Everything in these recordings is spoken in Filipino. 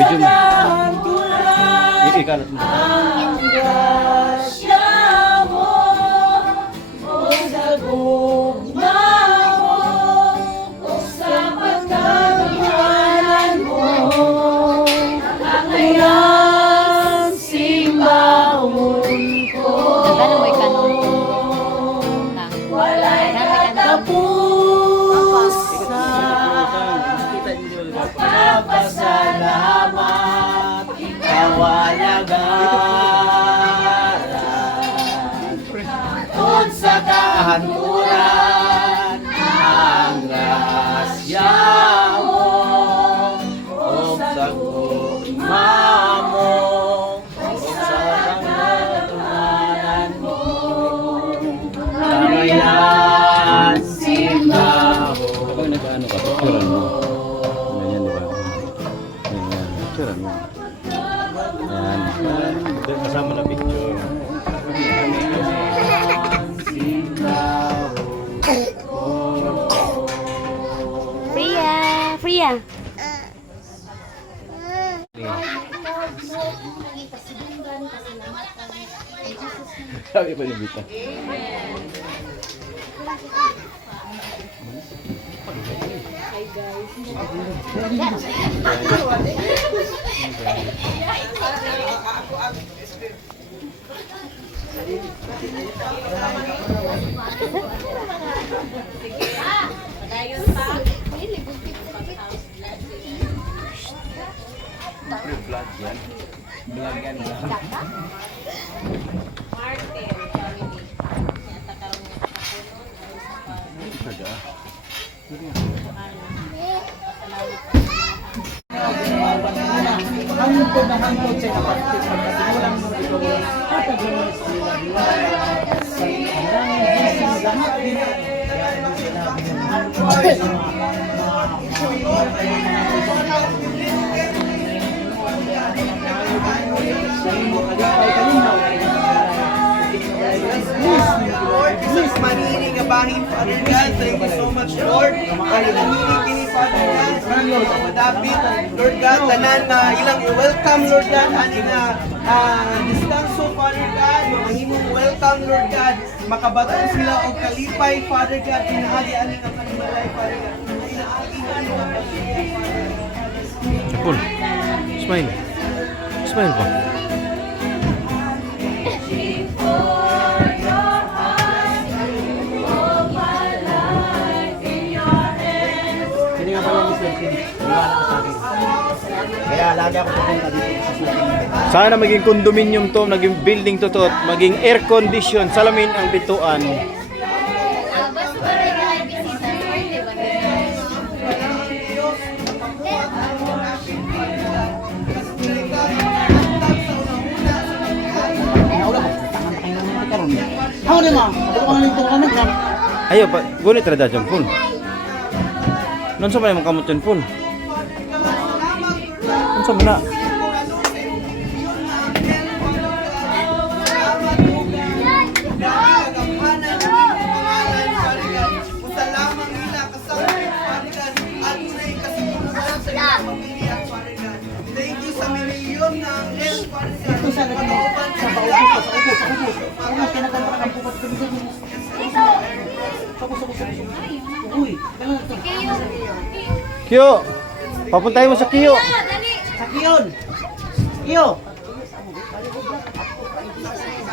Medyo mo. kahantulan Ikalat mo. ang grasya mo o sa gugma mo o sa pagkakawalan mo ang iyang simbahon ko. Gano'n may kanon. Walay katapusan. Papasalamat, kawalagaran. Tungkol sa kahantulan, ang grasya mo, o sa gugma mo, o sa pangatumanan mo. Kamayan, simbaho. Kapag nag-ano ka, picturean mo. Ganyan, di ba? Ganyan, picturean mo. Yan. Kasama na picture. Priya! Priya! Sabi pa ni Vita. Vlog yan. Vlog yan. Hangtod na hangtod sa kapatid sa katigulang mo ito at ang sila lahat din Lord, isang manining abahin, Father God. Thank you so much, Lord. Ano naminig kini, Father God. Sa madapit, Lord God, tanan na ilang welcome, Lord God. Ani na distanso, Father God. Ang imong welcome, Lord God. Makabaton sila og kalipay, Father God. Pinaagi ani ang kanimalay, Father God. Pinaagi ani ang pagkiyay, Father God. Apol. Smile. Smile pa. Hindi nga pala Mr. King. Iwala ko sa akin. Kaya lagi ako pupunta dito sa Sultan. Sana maging condominium to, maging building to to, maging air condition, salamin ang bituan. Ako na ma, ako na lang itong kamit na. Ayo, pa, gunit rada dyan, phone. Non sa man yung kamot dyan, phone. Non sa man na. Thank you sa milyon na ang help, Father God. Ito sa lagi mo. Sa paubos, sa ubos, sa ubos. Ako mas kinakanta ng pupat ko dito. Sa ubos. Uy, kailan ito? Kiyo! Papuntahin mo sa Kiyo! Sa Kiyon! Kiyo!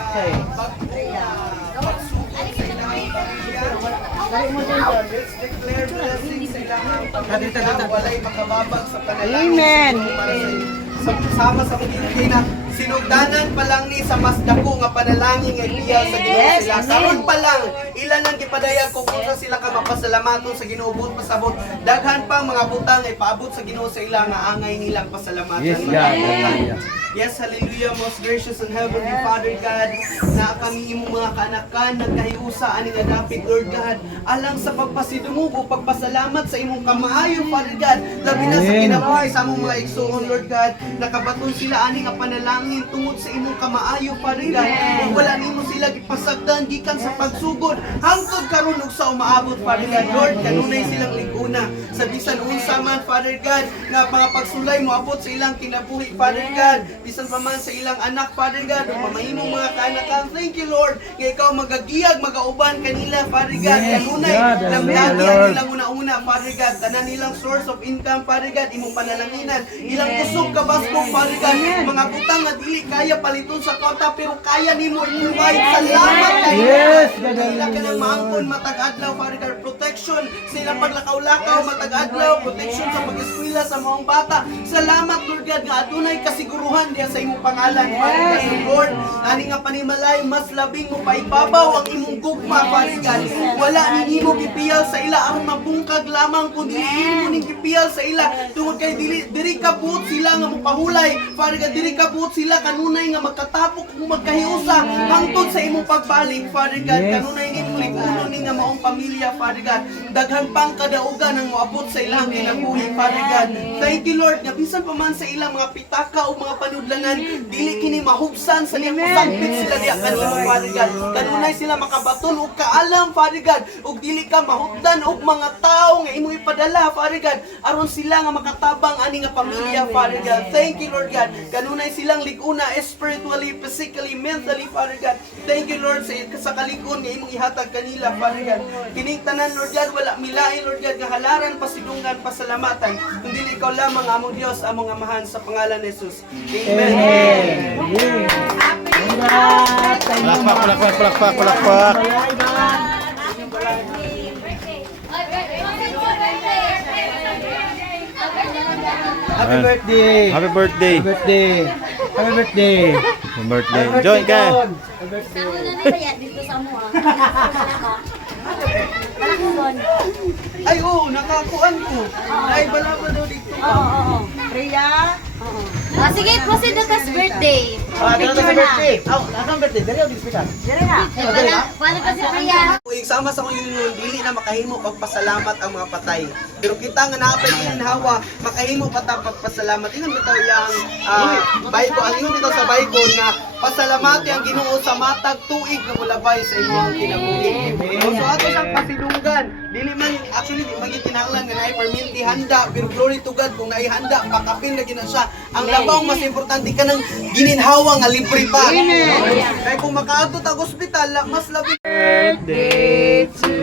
Okay. Let's declare blessings sa ilang pagkakita. Walay makababag sa panalangin. Amen. Sama sa mga na sinugdanan pa lang ni sa mas dako nga panalangin nga ipiyal sa Ginoo Yes, sila. amen. Karon pa lang ilan ang gipadayag kung unsa sila ka mapasalamaton sa Ginoo buot pasabot. Daghan pang mga butang ay paabot sa Ginoo sa ila nga angay nilang pasalamatan. Yes, God. Hallelujah. Yes, hallelujah, most gracious and heavenly Father God, na kami imong mga kaanakan, nagkahiusa, aning adapit, Lord God, alang sa pagpasidungog o pagpasalamat sa imong kamaayon, Father God, labi na sa kinabuhi sa among mga igsoon, Lord God, nakabaton sila aning nga panalangin tungod sa imong kamaayo, Father God, ug wala nimo sila gipasagdan gikan sa pagsugod, hangtod karon ug sa umaabot, Father God, Lord, kanunay silang liguna, sa bisan unsa man, Father God, nga mga pagsulay mo abot sa ilang kinabuhi, Father God, bisan pa man sa ilang anak, Father God, o pamahimong mga kaanakan. Thank you, Lord, nga ikaw magagiyag, magauban kanila, Father God, kanunay, lamlagi ang ilang una-una, Father God, tanan nilang source of income, Father God, imong panalanginan, ilang kusog kabaskong, Father God, mga butang na dili kaya paliton sa kota, pero kaya nimo i-provide. Salamat kayo. Yes, Kanila ka ng maangkon, matag-adlaw, Father God, protection sa ilang paglakaw-lakaw, matag-adlaw, protection sa pag-eskwela sa mga bata. Salamat, Lord God, nga adunay kasiguruhan diya sa imong pangalan, Father God. So, Lord, ani nga panimalay, mas labing mo paibabaw ang imong gugma, Father God. Wala ni imo gipiyal sa ila aron mabungkag lamang, kundi imo ning gipiyal sa ila tungod kay diri ka buot sila nga mopahulay, Father God, diri ka buot sila kanunay nga magkatapok ug magkahiusa hangtod sa imong pagbalik, Father God. Kanunay nimo liguno ni nga maong pamilya, Father God. Daghan pang kadaugan ang moabot sa ilang kinabuhi, Father God. Thank you, Lord, nga bisan pa man sa ilang mga pitaka o mga panudlangan, dili kini mahubsan sa iyang usagpit sila diya kanimo, Father God. Kanunay sila makabaton og kaalam, Father God, ug dili ka mahutdan og mga tao nga imong ipadala, Father God, aron sila nga makatabang ani nga pamilya, Father God. Thank you, Lord God. Kanunay silang liguna spiritually, physically, mentally, Father God. Thank you, Lord, sa kalig-on nga imong ihatag kanila, Father God. Kining tanan, Lord God, wala milain, Lord God, nga halaran, pasidunggan, pasalamatan, kundi ikaw lamang among Dios, among amahan, sa pangalan ni Jesus. Amen. Palakpak. Happy birthday! Happy birthday. Happy birthday! Happy birthday! Happy birthday. Join ka. Dito sa mo ah. Malakon. Ay, oo, nakakuan ko. Ay, bala pa daw dito. Oo. Priya? Oo. Ah, sige, proceed na tas birthday. Dito sa birthday! Nasaan birthday? Dari ako dispitan. Dire na. Paano pa si Priya? Kung sama sa kong yun, dili na makahimo pagpasalamat ang mga patay. Pero kita nga naapay hawa, makahimo pa ta pagpasalamat. Ingon bitaw yang Bible, ang ingon bitaw sa Bible na pasalamati ang Ginoo sa matag tuig na mulabay sa imong kinabuhi. So ato siyang pasidunggan. Dili man actually di maging kinahanglan nga naay perminti handa, pero glory to God kung naay handa, pakapin na gina siya. Ang labaw mas importante ka ng gininhawa nga libre pa. Kaya kung makaadto tag ospital, mas labi. Birthday to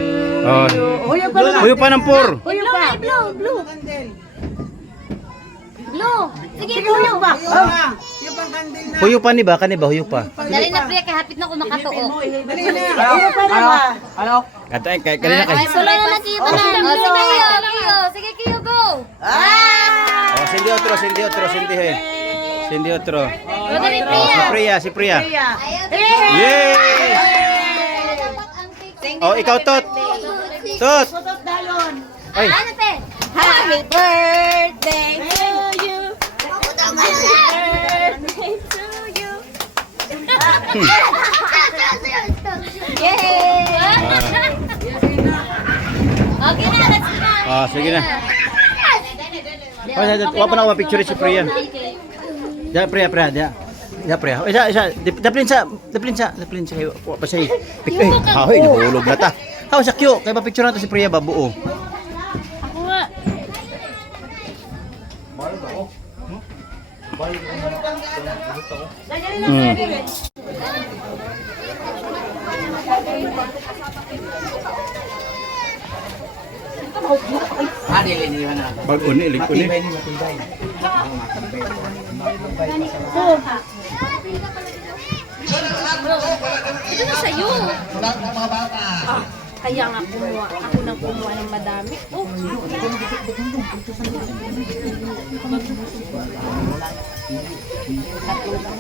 Oh. Huyo pa na. Huyo pa ng por. Huyo pa. Blue. Blue. Sige, huyo pa. Yung pang kandil na. Huyo pa ni ba? Kani ba huyo pa? Dali na Priya, kay hapit na ko makatuo. Dali na. Huyo pa na ba? Ano? Kanina kay. Ay, solo na nakita na. Sige, Kiyo. Sige, Kiyo, go. Oh, sindi otro. Sindi otro. O, dali, Si Priya. Ayaw. Yes! Oh, ikaw tot. Tot. Ay. Ano, te? Happy birthday to you. Happy birthday to you. Yay! Okay na, let's go. Ah, sige na. Wa pa na ako picture si Priya. Ya, Priya. Ya, Priya. Isa. Daplin sa. Wa pa siya. Hoy, nahulog na ta. How sa cute. Kaya ba picture nato si Priya ba buo? Ako nga. Dilinihan na. Uni. Matibay ni matibay. Ito na sa'yo. Kaya nga kumuha. Ako nang kumuha ng madami. Oh.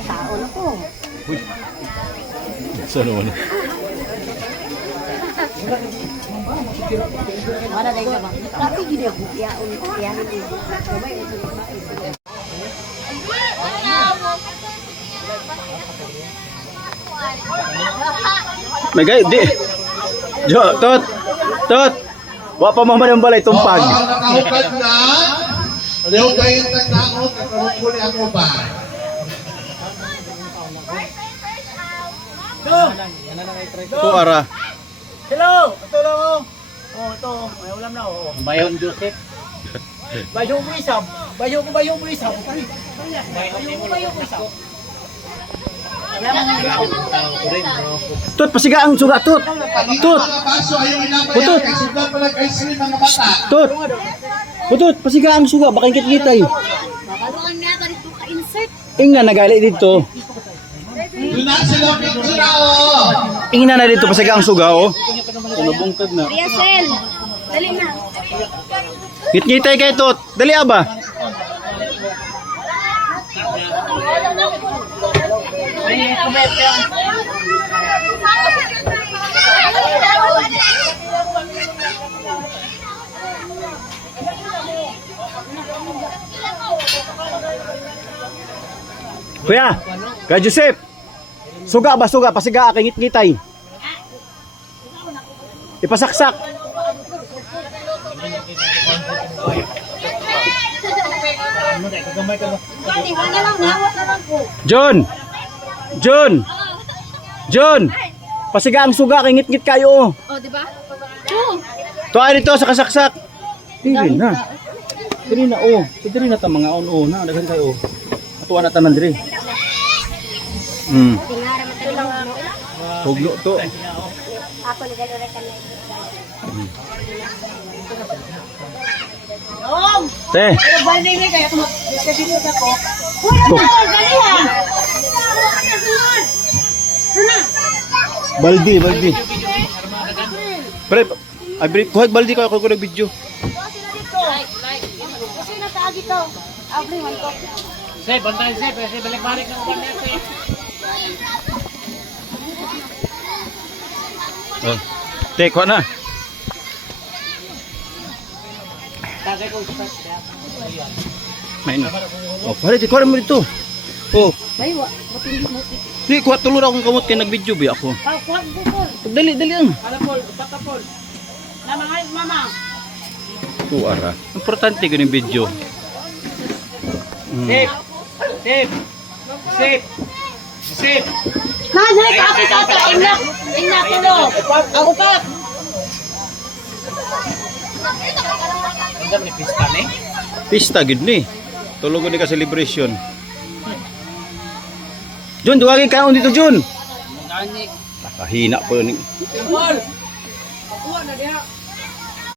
Tao na po. Saan naman? Mana dahil ka ba? Tapi gini ako. Iyaon. May gay, di. Jo, tot. Tot. Wa pa man ang balay tumpag. Oo, nakahukad na. Leo kayo nagtaon, nakahukuli ako ba? Tuara. Hello! Ito lang oh. Oh, ito. May ulam na oh. Bayon Joseph. Bayo mo isab. Bayo mo isab. Bayo mo isab. Tot, pasiga ang suga, tot. Tot. Mga baso ayaw Putut. inabayan. Kaya sugat pa lang kay slim mga bata. Tot. Putut, pasiga ang suga, baka kita eh. Baruan nga ta dito ka-insert. Ingna nagali dito. Doon na sila picture oh. Ingna na dito, pasiga ang suga, oh. Nabungkad na. Riasel. Dali na. Ngit-ngitay kay tot. Dali aba. Kuya, Kay Joseph. Suga ba, suga, pasiga kay ngit-ngitay. Ipasaksak. Gani, wala lang nawat na lang po. John. John. John. Pasiga ang suga kay ngit-ngit kayo. Oh, di ba? Oh. Tuwa dito sa kasaksak. Dili na. Dili na oh. Dili na ta mga on na daghan kayo. Atuwa na tanan diri. Tingara mata lang ano. Tuglo to. Ako nagalo ra kanay. Te. Bali ni kaya ko dito sa ko. Wala na, dali ha. Baldi, baldi. Pre, ay brief ko baldi ko ako nag-video. Kasi nataagi to. Abri man ko. Sir, bantayan sir. Kasi balik-balik ng ulam niya sir. Oh. Te, kuha na. Tagay ko sa May na. Oh, pare, di kuha mo dito. Oh, Baywa, matindi mo. di kuha tulor akong kamot kay nag-video bi ako. Ah, kuwag bukol. Dali, dali ang. Alapol, patapol. Na mga mama. Tuara. Importante gani video. Safe. Safe. Safe. Safe. Nanay ka ako tata, inak. Inak tulo. Ang upat. Ang ni pista ni. Pista gid ni. Tulog ni ka celebration. Jun, duwagin ka dito, Jun. Gani. Nakahina po ni. Bol. Kuha na diha.